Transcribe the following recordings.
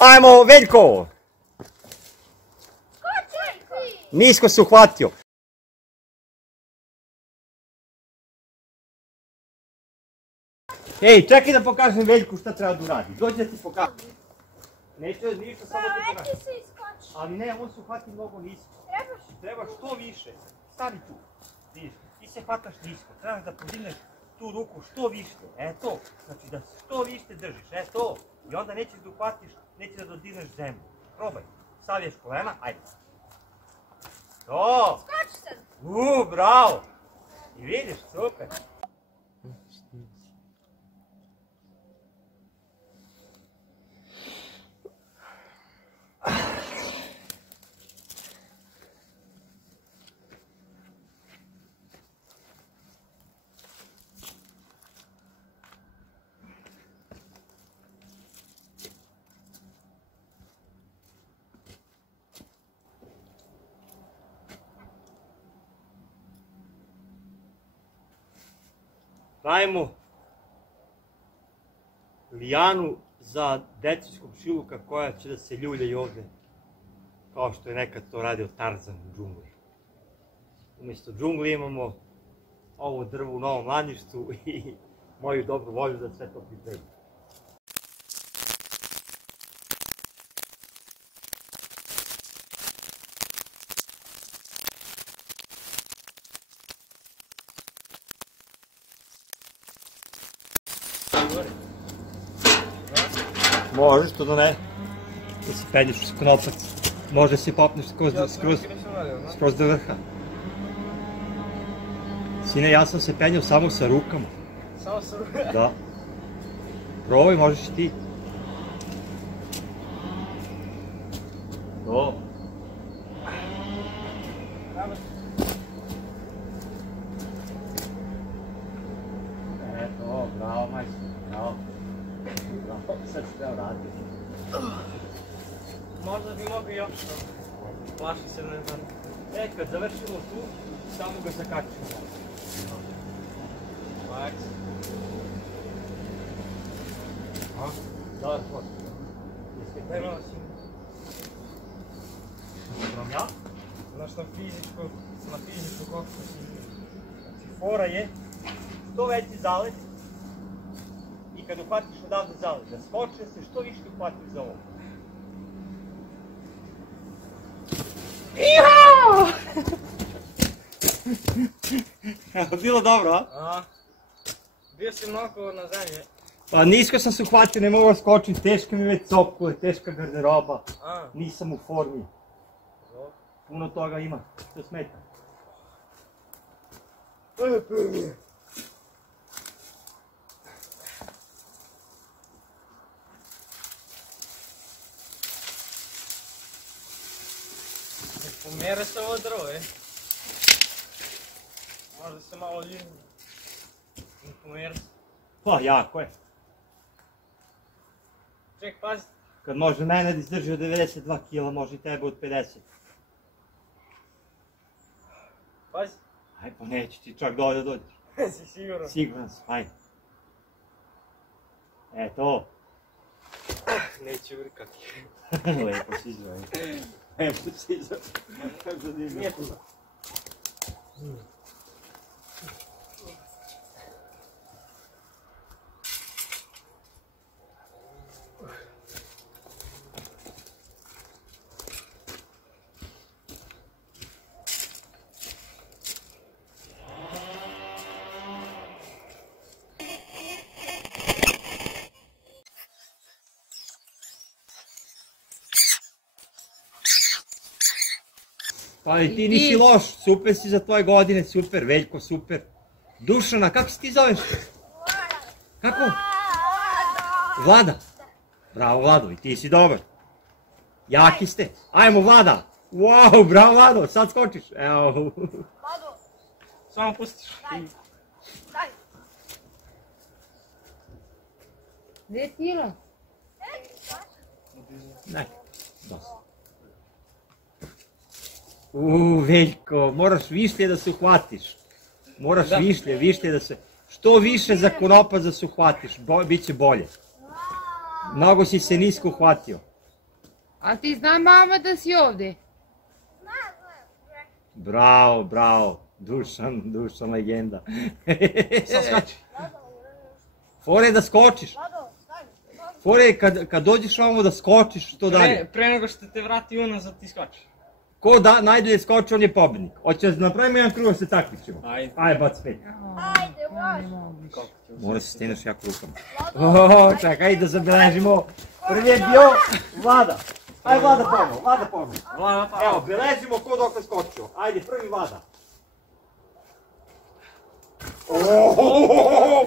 Ajmo, Veljko! Nisko se uhvatio. Ej, čekaj da pokažem Veljku šta treba da uradi. Dođi da ti pokažem. Neće ništa, samo da ti pokažem. Ali ne, on se uhvati mnogo nisko. Treba što više. Stavi tu. Ti se hvataš nisko. Trebaš da podigneš tu ruku što više. Eto. Znači da što više držiš. Eto. I onda nećeš da uhvatiš, nećeš da dodigneš zemlju. Probaj. Saviješ kolena, ajde. To! Skoči sad! Bravo! I vidiš, super! Dajemo lijanu za decu iz komšiluka koja će da se ljulja i ovde, kao što je nekad to radio Tarzan u džungli. Umjesto džungli imamo ovo drvo u Novom Laništu i moju dobru volju da sve to pripremi. Možeš, to da ne. Da se penješ uz knopac. Može se popneš skroz do vrha. Sine, ja sam se penjao samo sa rukama. Samo sa rukama? Da. Probaj, možeš i ti. To. Eto, bravo majstor, bravo. Sad ću treba raditi. Možda bi mogu još. Plaši se ne znam. Kad završimo tu, samo ga zakačimo. Ajde. Dobar pot. Trebalo si. Dobrom ja? Znaš na fizičku koliko si. Znači, fora je što veći zalet i kad uhvatiš odavde zalet, da skoči da se što više uhvatiš za ovo. Iha! Bilo dobro, a? A? Bio si mnogo na zemlji. Pa nisko sam se uhvatio, ne mogu da skočim, teška mi već copkule, teška garderoba. Nisam u formi. Puno toga ima, što smeta. Pomere se ovo drvo, Možda se malo ljubim. Pomere se. Pa, jako je. Ček, pazi. Kad može mene da izdrži od 92 kila, može i tebe od 50. Pazi. Aj, pa neće ti čak dovde dođi. Si siguran? Siguran sam, ajde. Eto. Neće urkati. Lepo si izveo. Lepo si izveo. Kako zanimljivo. Nije puno. Pa i ti nisi loš, super si za tvoje godine, super, Veljko, super. Dušana, kako se ti zoveš? Kako? Vlada. Bravo Vlado, i ti si dobar. Jaki ste. Ajmo Vlada. Wow, bravo Vlado, sad skočiš. Evo. Vlado. Samo pustiš. Daj. Gdje je kilo? Ne, dosta. Veljko, moraš višlje da se uhvatiš. Moraš višlje da se... Što više za konopac da se uhvatiš, bit će bolje. Mnogo si se nisko uhvatio. A ti zna mama da si ovdje? Bravo, bravo. Dušan legenda. Sad skači. Fore je da skočiš. Vlado, stavi. Fore je kad dođeš ovamo da skočiš što dalje. Pre nego što te vrati unazad ti skači. Ko najdalje skoči, on je pobjednik. Hoće da napravimo jedan krug da se takmičimo. Ajde. Ajde, baci pet. Ajde, može. Mora se steneš jako rukama. Čekaj, ajde da zabeležimo. Prvi je bio Vlada. Ajde, Vlada ponovo. Vlada pa. Evo, beležimo ko dok je skočio. Ajde, prvi Vlada.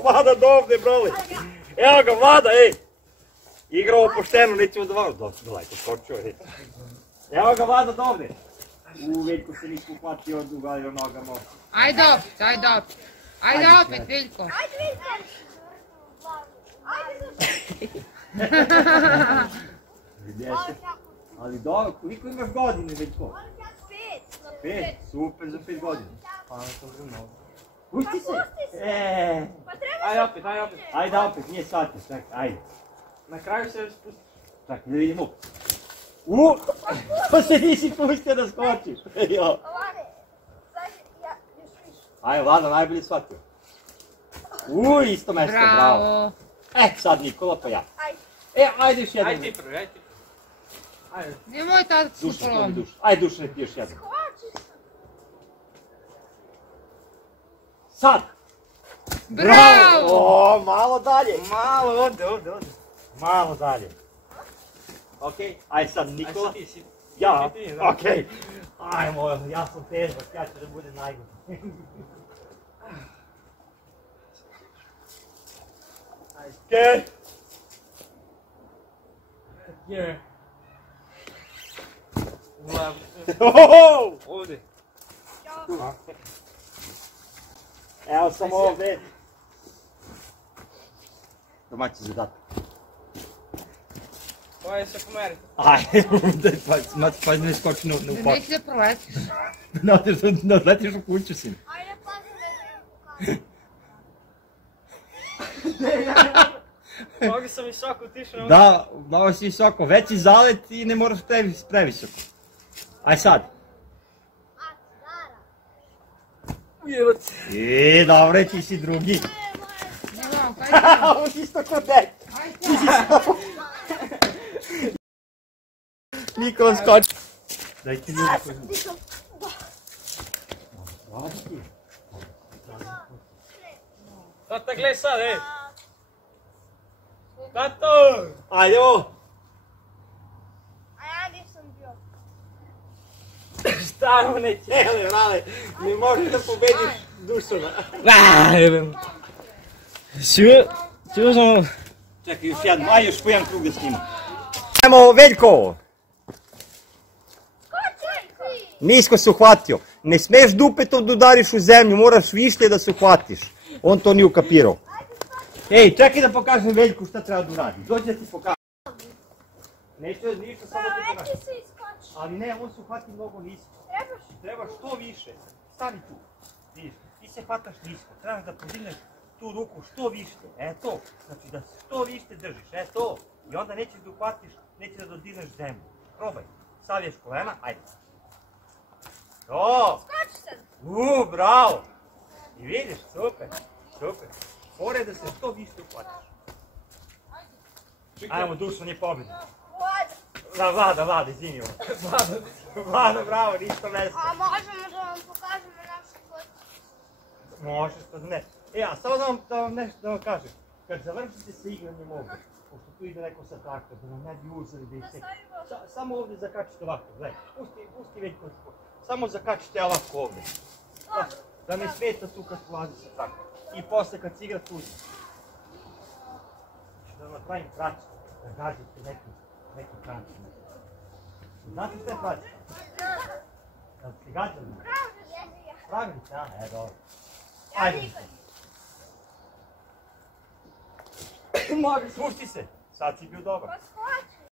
Vlada dovde, brale. Evo ga, Vlada, ej. Igrao pošteno, nećemo da Vlada. Gledajte, skočio je. Evo ga, Vlada dovde. Veljko se nismo uhvatio od ugalio nogama. Ajde opet, ajde opet. Ajde opet, Veljko. Ajde, vidite. Ajde, Ali dobro, koliko imaš godine, Veljko? 5. 5, super za 5 godina. Pametno mnogo. Pusti se! Pa treba Ajde opet, ajde opet. Ajde opet, nije shvatio, čekaj, ajde. Na kraju se spusti. Čekaj, da vidimo. Pa se nisi pustio da skočiš. ovane. Sad ja još više. Ajde, Vlada, najbolje shvatio. Isto mesto, bravo. Bravo. Sad Nikola, pa ja. Ajde. Ajde još jedan. Ajde ti prvi, ajde ti prvi. Ajde. Nemoj tako su Dušan, polom. Dušan. Ajde, Dušan, ti još jedan. Hoćeš. Sad! Bravo! Malo dalje. Malo, ovdje. Malo dalje. Okej, ajde sad Ajde Nikola. sad ti si. Ja, Ti, da. okej. Ajmo, ja sam težak, ja ću da bude najgore. Okej. Je. Vlada. Ovdje. Evo sam ovdje. Domaći zadatak. Koje se pomeriti? Ajde, pa ne skoči na Da pot. neće da proletiš. Ne odletiš u kuću sin. Ajde, pazi da ne pokažem. Mnogi sam visoko otišao. Da, malo si visoko, veći zalet i ne moraš previsoko. Aj sad. Ujevac. Dobro, ti si drugi. Nemoj, kaj ti? Ovo si isto kod dek. Nikola skoči. Daj ti ljudi koji... Tata, gledaj sad, ej. Tato! Ajde ovo. A ja nisam bio. Šta ovo neće? Ele, brale, ne možeš da pobediš Dušana. Čuo sam... Čekaj, još jedan, aj još po jedan krug da snima. Ajmo, Veljko! Skoči! Nisko se uhvatio. Ne smeš dupetom da udariš u zemlju, moraš višlje da se uhvatiš. On to nije ukapirao. Ej, čekaj da pokažem Veljku šta treba da uradi. Dođi da ti pokažem. Neću ništa, samo da ti pokažem. Neće se iskoči. Ali ne, on se uhvati mnogo nisko. Trebaš. Treba što više. Stavi tu. Vidiš, ti se hvataš nisko. Trebaš da podigneš tu ruku što više. To. Znači da se što više držiš. To. I onda nećeš da uhvatiš, nećeš da dodirneš zemlju. Probaj. Stavlješ kolena, ajde. To. Skoči sad. Bravo. I vidiš, super. Fore da se što više uhvatiš. Ajmo, Dušan je pobjednik. Vlada, izvini. Vlada, bravo, ništa mesto. A možemo da vam pokažemo našu fotu. Možeš, pa ne. A samo da vam nešto da vam kažem. Kad završite sa igranjem ovdje, pošto tu ide neko sa traktor, da nam ne bi uzeli da ih samo ovdje zakačite ovako, gledaj. Pusti već kod sport. Samo zakačite ovako ovdje. Da ne smeta tu kad ulazi sa traktor. I posle kad se igra tu. Da vam napravim praću, da gađate neki kanci. Znate što je praća? Da ste gađali? Pravice, dobro. Ajde. Spusti se, sad si bio dobar. Pa skoči.